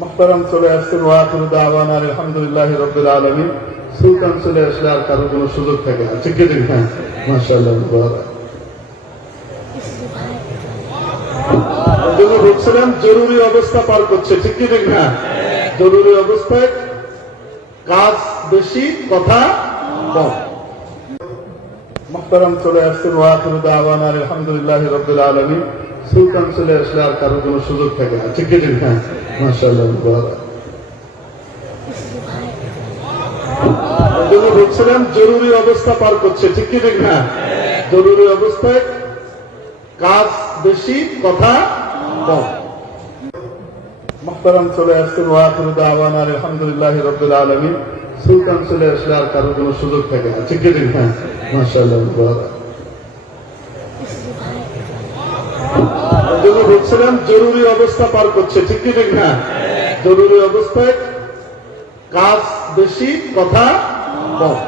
মুহতারাম চলে আসছেন ওয়া আখিরু দাওয়ানা আলহামদুলিল্লাহি রাব্বিল আলামিন। সুলতান চলে আসলে আর কারো কোনো সুযোগ থাকে না, ঠিক কি না? মাশাআল্লাহ মুবারাক। যদি বলছিলাম জরুরি অবস্থা পার করছে, ঠিক কি না? জরুরি অবস্থায় কাজ বেশি, কথা কম। মুহতারাম চলে আসছেন ওয়া আখিরু দাওয়ানা আলহামদুলিল্লাহি রাব্বিল আলামিন। সুলতান চলে আসলে আর কারো কোনো সুযোগ থাকে না, ঠিক কি না? মাশাআল্লাহ মুবারাক। যদি বলছিলাম জরুরি অবস্থা পার করছে, ঠিক কি না? জরুরি অবস্থায় কাজ বেশি, কথা কম। মুহতারাম চলে আসছেন ওয়া আখিরু দাওয়ানা আলহামদুলিল্লাহি রাব্বিল আলামিন। সুলতান চলে আসলে আর কারো কোনো সুযোগ থাকে না, ঠিক কি না? মাশাআল্লাহ মুবারাক। যদি বলছিলাম জরুরি অবস্থা পার করছে, ঠিক কি না? জরুরি অবস্থায় কাজ বেশি, কথা কম।